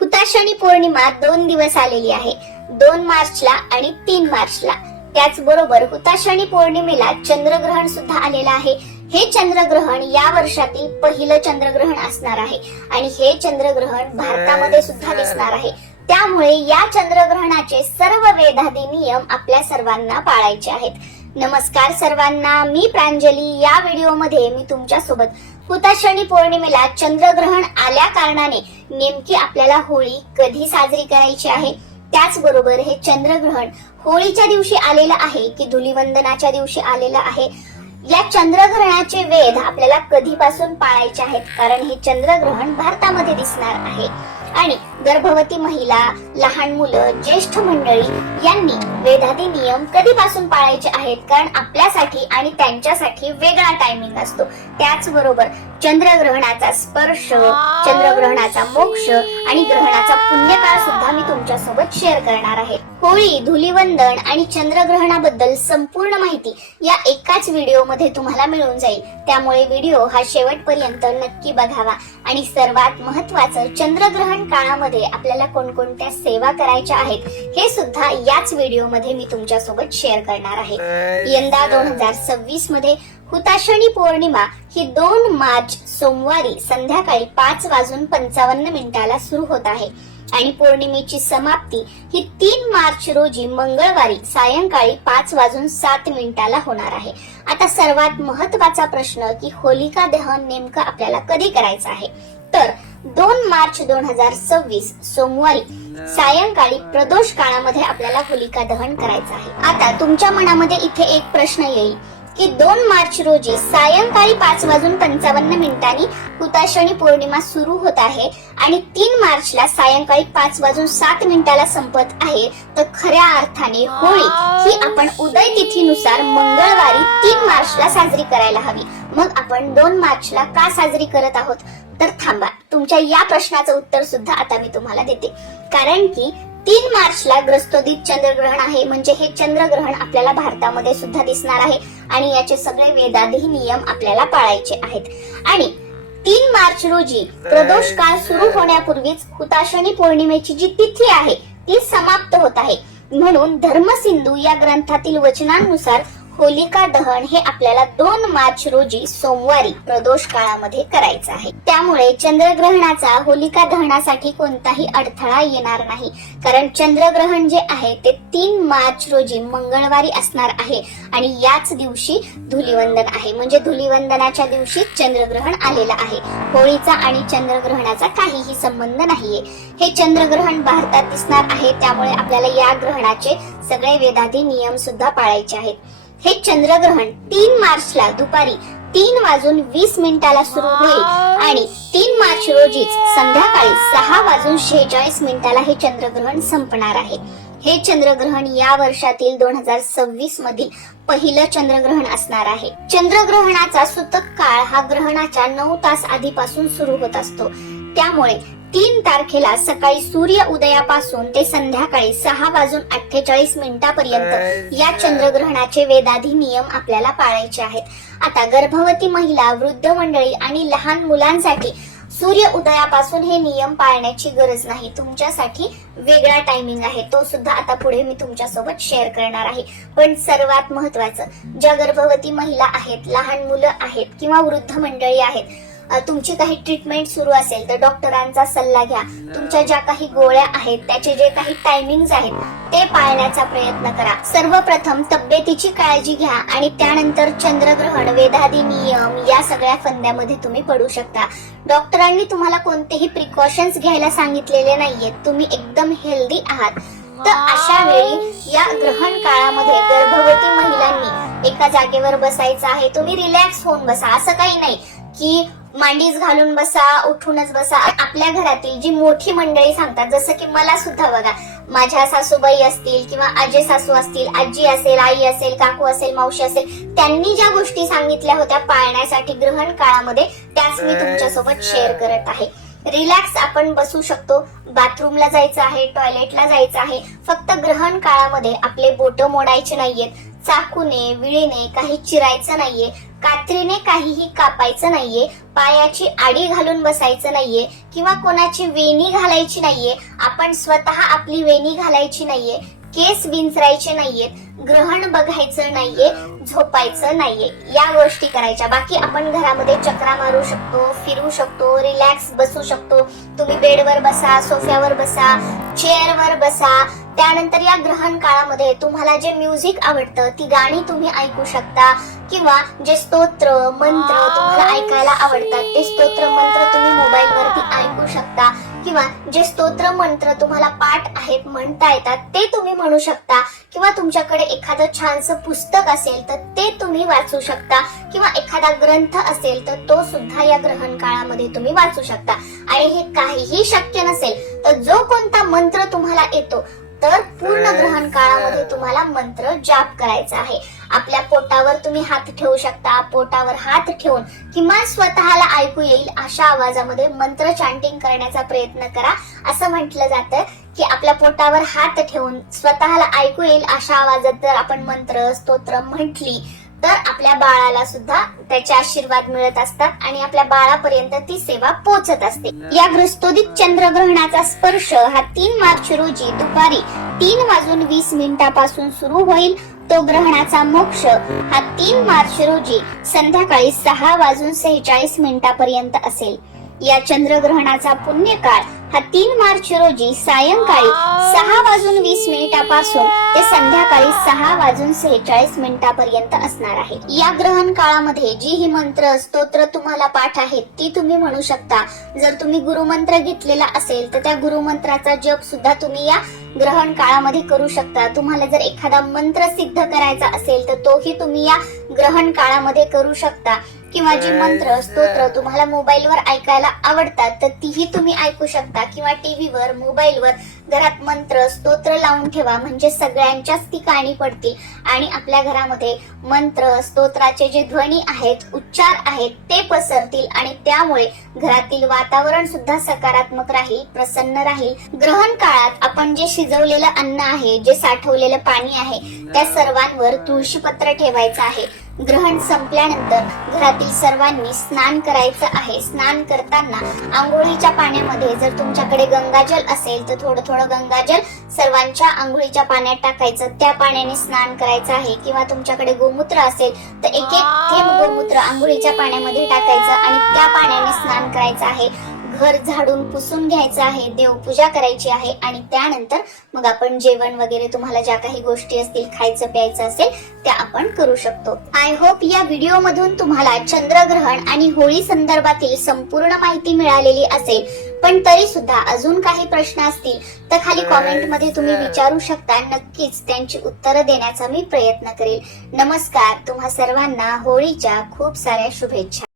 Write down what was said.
हुताशनी पौर्णिमा 2 दिवस आलेली आहे, 2 मार्चला आणि 3 मार्चला. त्याचबरोबर हुताशनी पौर्णिमेला चंद्रग्रहण सुद्धा आलेलं आहे. हे चंद्रग्रहण या वर्षातील पहिलं चंद्रग्रहण असणार आहे आणि हे चंद्रग्रहण भारतामध्ये सुद्धा दिसणार आहे. त्यामुळे या चंद्रग्रहणाचे सर्व वेदाधी नियम आपल्या सर्वांना पाळायचे आहेत. नमस्कार सर्वांना, मी प्रांजली. या व्हिडिओमध्ये मी तुमच्या सोबत हुताशनी पौर्णिमेला चंद्रग्रहण आल्या कारणाने नेमकी आपल्याला होळी कधी साजरी करायची आहे, त्याचबरोबर हे चंद्रग्रहण होळीच्या दिवशी आलेलं आहे की धुलीवंदनाच्या दिवशी आलेलं आहे, या चंद्रग्रहणाचे वेध आपल्याला कधीपासून पाळायचे आहेत, कारण हे चंद्रग्रहण भारतामध्ये दिसणार आहे. आणि गर्भवती महिला, लहान मुलं, ज्येष्ठ मंडळी यांनी वेदाधी नियम कधीपासून पाळायचे आहेत, कारण आपल्यासाठी आणि त्यांच्यासाठी वेगळा टायमिंग असतो. त्याचबरोबर चंद्रग्रहणाचा स्पर्श, चंद्रग्रहणाचा मोक्ष आणि ग्रहणाचा पुण्यकाळ सुद्धा मी तुमच्या सोबत शेअर करणार आहे. होळी, धुलीवंदन आणि चंद्रग्रहणाबद्दल संपूर्ण माहिती या एकाच व्हिडिओमध्ये तुम्हाला मिळून जाईल. त्यामुळे व्हिडिओ हा शेवटपर्यंत नक्की बघावा. आणि सर्वात महत्त्वाचं, चंद्रग्रहण काळामध्ये आपल्याला कोणकोणत्या सेवा करायच्या आहेत हे सुद्धा याच व्हिडिओमध्ये मी तुमच्या सोबत शेअर करणार आहे. यंदा 2026 मध्ये हुताशनी पौर्णिमा ही 2 मार्च सोमवारी संध्याकाळी 5:55 सुरू होत आहे आणि पौर्णिमेची समाप्ती ही 3 मार्च रोजी मंगळवारी सायंकाळी 5:07 होणार आहे. आता सर्वात महत्त्वाचा प्रश्न की होलिका दहन नेमकं आपल्याला कधी करायचं आहे, तर 2 मार्च 2026 सोमवारी सायंकाळी प्रदोष काळामध्ये आपल्याला होलिका दहन करायचं आहे. आता तुमच्या मनामध्ये इथे एक प्रश्न येईल की 2 मार्च रोजी सायंकाळी 5:55 हुताशनी पौर्णिमा सुरू होत आहे आणि 3 मार्चला सायंकाळी 5:07 संपत आहे, तर खऱ्या अर्थाने होळी ही आपण उदय तिथीनुसार मंगळवारी 3 मार्चला साजरी करायला हवी. मग आपण 2 मार्चला का साजरी करत आहोत? तर थांबा, तुमच्या या प्रश्नाचं उत्तर सुद्धा आता मी तुम्हाला देते. कारण की 3 मार्चला ग्रस्तोदित चंद्रग्रहण आहे, म्हणजे हे चंद्रग्रहण आपल्याला भारतामध्ये सुद्धा दिसणार आहे आणि याचे सगळे वेदाधी नियम आपल्याला पाळायचे आहेत. आणि 3 मार्च रोजी प्रदोष काळ सुरू होण्यापूर्वीच हुताशनी पौर्णिमेची जी तिथी आहे ती समाप्त होत आहे. म्हणून धर्मसिंधू या ग्रंथातील वचनांनुसार होलिका दहन हे आपल्याला 2 मार्च रोजी सोमवारी प्रदोष काळामध्ये करायचं आहे. त्यामुळे चंद्रग्रहणाचा होलिका दहनासाठी कोणताही अडथळा येणार नाही, कारण चंद्रग्रहण जे आहे ते 3 मार्च रोजी मंगळवारी असणार आहे आणि याच दिवशी धुलीवंदन आहे, म्हणजे धुलीवंदनाच्या दिवशी चंद्रग्रहण आलेलं आहे. होळीचा आणि चंद्रग्रहणाचा काहीही संबंध नाहीये. हे चंद्रग्रहण भारतात दिसणार आहे, त्यामुळे आपल्याला या ग्रहणाचे सगळे वेदाधी नियम सुद्धा पाळायचे आहेत. हे चंद्रग्रहण 3 मार्चला दुपारी 3:20 सुरू होईल आणि 3 मार्च रोजीच संध्याकाळी 6:46 हे चंद्रग्रहण संपणार आहे. हे चंद्रग्रहण या वर्षातील 2026 मधील पहिलं चंद्रग्रहण असणार आहे. चंद्रग्रहणाचा सूतक काळ हा ग्रहणाच्या 9 तास आधीपासून सुरू होत असतो. त्यामुळे 3 तारखेला सकाळी सूर्य उदयापासून ते संध्याकाळी 6:48 पर्यंत या चंद्रग्रहणाचे वेदाधी नियम आपल्याला पाळायचे आहेत. आता गर्भवती महिला, वृद्ध मंडळी आणि लहान मुलांसाठी सूर्य उदयापासून हे नियम पाळण्याची गरज नाही. तुमच्यासाठी वेगळा टायमिंग आहे, तो सुद्धा आता पुढे मी तुमच्या सोबत शेअर करणार आहे. पण सर्वात महत्वाचं, ज्या गर्भवती महिला आहेत, लहान मुलं आहेत किंवा वृद्ध मंडळी आहेत, तुमची काही ट्रीटमेंट सुरू असेल तर डॉक्टरांचा सल्ला घ्या. तुमच्या ज्या काही गोळ्या आहेत त्याचे जे काही टायमिंग्स आहेत ते पाळण्याचा प्रयत्न करा. सर्वप्रथम तब्येतीची काळजी घ्या आणि त्यानंतर चंद्रग्रहण, वेदाधी नियम या सगळ्या फंद्यामध्ये तुम्ही पडू शकता. डॉक्टरांनी तुम्हाला कोणतेही प्रिकॉशन्स घ्यायला सांगितलेले नाहीयेत, तुम्ही एकदम हेल्दी आहात. तर अशा वेळी या ग्रहण काळामध्ये गर्भवती महिलांनी एका जागेवर बसायचं आहे. तुम्ही रिलॅक्स होऊन बसा, असं काही नाही की मांडीच घालून बसा, उठूनच बसा. आपल्या घरातील जी मोठी मंडळी सांगतात, जसं की मला सुद्धा बघा, माझ्या सासूबाई असतील किंवा आजी सासू असतील, आजी असेल, आई असेल, काकू असेल, मावशी असेल, त्यांनी ज्या गोष्टी सांगितल्या होत्या पाळण्यासाठी ग्रहण काळामध्ये, त्याच मी तुमच्यासोबत शेअर करत आहे. रिलॅक्स आपण बसू शकतो. बाथरूमला जायचं आहे, टॉयलेटला जायचं आहे, फक्त ग्रहण काळामध्ये आपले बोटं मोडायचे नाहीयेत, चाकूने, विळीने काही चिरायचं नाहीये. कात्रीने काहीही कापायचं नाहीये, पायाची आडी घालून बसायचं नाहीये किंवा कोणाची वेणी घालायची नाहीये. आपण स्वतः आपली वेणी घालायची नाहीये, केस विंचरायचे नाहीयेत, ग्रहण बघायचं नाहीये, झोपायचं नाहीये. या गोष्टी करायच्या. बाकी आपण घरामध्ये चक्रा मारू शकतो, फिरू शकतो, रिलॅक्स बसू शकतो. तुम्ही बेडवर बसा, सोफ्यावर बसा, चेअरवर बसा. त्यानंतर या ग्रहण काळामध्ये तुम्हाला जे म्युझिक आवडतं ती गाणी तुम्ही ऐकू शकता किंवा जे स्तोत्र मंत्र तुम्हाला ऐकायला आवडतात ते स्तोत्र मंत्र तुम्ही मोबाईल वरती ऐकू शकता किंवा जे स्तोत्र मंत्र तुम्हाला पाठ आहेत म्हणता येतात ते तुम्ही म्हणू शकता किंवा तुमच्याकडे एखादं छानसं पुस्तक असेल तर ते तुम्ही वाचू शकता किंवा एखादा ग्रंथ असेल तर तो सुद्धा या ग्रहण काळामध्ये तुम्ही वाचू शकता. आणि हे काहीही शक्य नसेल तर जो कोणता मंत्र तुम्हाला येतो तर पूर्ण ग्रहण काळामध्ये तुम्हाला मंत्र जाप करायचा आहे. आपल्या पोटावर तुम्ही हात ठेवू शकता. पोटावर हात ठेवून किमान स्वतःला ऐकू येईल अशा आवाजामध्ये मंत्र चॅन्टिंग करण्याचा प्रयत्न करा. असं म्हटलं जातं की आपल्या पोटावर हात ठेवून स्वतःला ऐकू येईल अशा आवाजात जर आपण मंत्र स्तोत्र म्हटली तर आपल्या बाळाला सुद्धा त्याचे आशीर्वाद मिळत असतात आणि आपल्या बाळापर्यंत ती सेवा पोहोचत असते. या ग्रस्तोदित चंद्रग्रहणाचा स्पर्श हा 3 मार्च रोजी दुपारी 3:20 पासून सुरू होईल. तो ग्रहणाचा मोक्ष हा 3 मार्च रोजी संध्याकाळी 6:46 पर्यंत असेल. या चंद्रग्रहणाचा पुण्यकाळ हा 3 मार्च रोजी सायंकाळी 6:20 पासून ते संध्याकाळी 6:46 पर्यंत असणार आहे. या ग्रहण काळामध्ये जी ही मंत्र स्तोत्र तुम्हाला पाठ आहेत ती तुम्ही म्हणू शकता. जर तुम्ही गुरुमंत्र घेतलेला असेल तर त्या गुरुमंत्राचा जप सुद्धा तुम्ही या ग्रहण काळामध्ये करू शकता. तुम्हाला जर एखादा मंत्र सिद्ध करायचा असेल तर तोही तुम्ही या ग्रहण काळामध्ये करू शकता किंवा जी मंत्र स्तोत्र तुम्हाला मोबाईलवर ऐकायला आवडतात तर तीही तुम्ही ऐकू शकता किंवा टीव्हीवर मोबाईलवर घरात मंत्र स्तोत्र लावून ठेवा म्हणजे सगळ्यांच्याच ती कानी पडतील आणि आपल्या घरामध्ये मंत्र स्तोत्राचे जे ध्वनी आहेत उच्चार आहेत ते पसरतील आणि त्यामुळे घरातील वातावरण सुद्धा सकारात्मक राहील, प्रसन्न राहील. ग्रहण काळात आपण जे शिजवलेलं अन्न आहे, जे साठवलेलं पाणी आहे त्या सर्वांवर तुळशीपत्र ठेवायचं आहे. ग्रहण संपल्यानंतर घरातील सर्वांनी स्नान करायचं आहे. स्नान करताना आंघोळीच्या पाण्यामध्ये जर तुमच्याकडे गंगाजल असेल तर थोडं थोडं गंगाजल सर्वांच्या आंघोळीच्या पाण्यात टाकायचं, त्या पाण्याने स्नान करायचं आहे. किंवा तुमच्याकडे गोमूत्र असेल तर एक एक थेंब गोमूत्र आंघोळीच्या पाण्यामध्ये टाकायचं आणि त्या पाण्याने स्नान करायचं आहे. घर झाडून पुसून घ्यायचं आहे, देवपूजा करायची आहे आणि त्यानंतर मग आपण जेवण वगैरे तुम्हाला ज्या काही गोष्टी असतील खायचं प्यायचं असेल त्या आपण करू शकतो. आय होप या व्हिडिओ मधून तुम्हाला चंद्रग्रहण आणि होळी संदर्भातील संपूर्ण माहिती मिळालेली असेल. पण तरी सुद्धा अजून काही प्रश्न असतील तर खाली कॉमेंट मध्ये तुम्ही विचारू शकता. नक्कीच त्यांची उत्तरं देण्याचा मी प्रयत्न करेल. नमस्कार. तुम्हा सर्वांना होळीच्या खूप साऱ्या शुभेच्छा.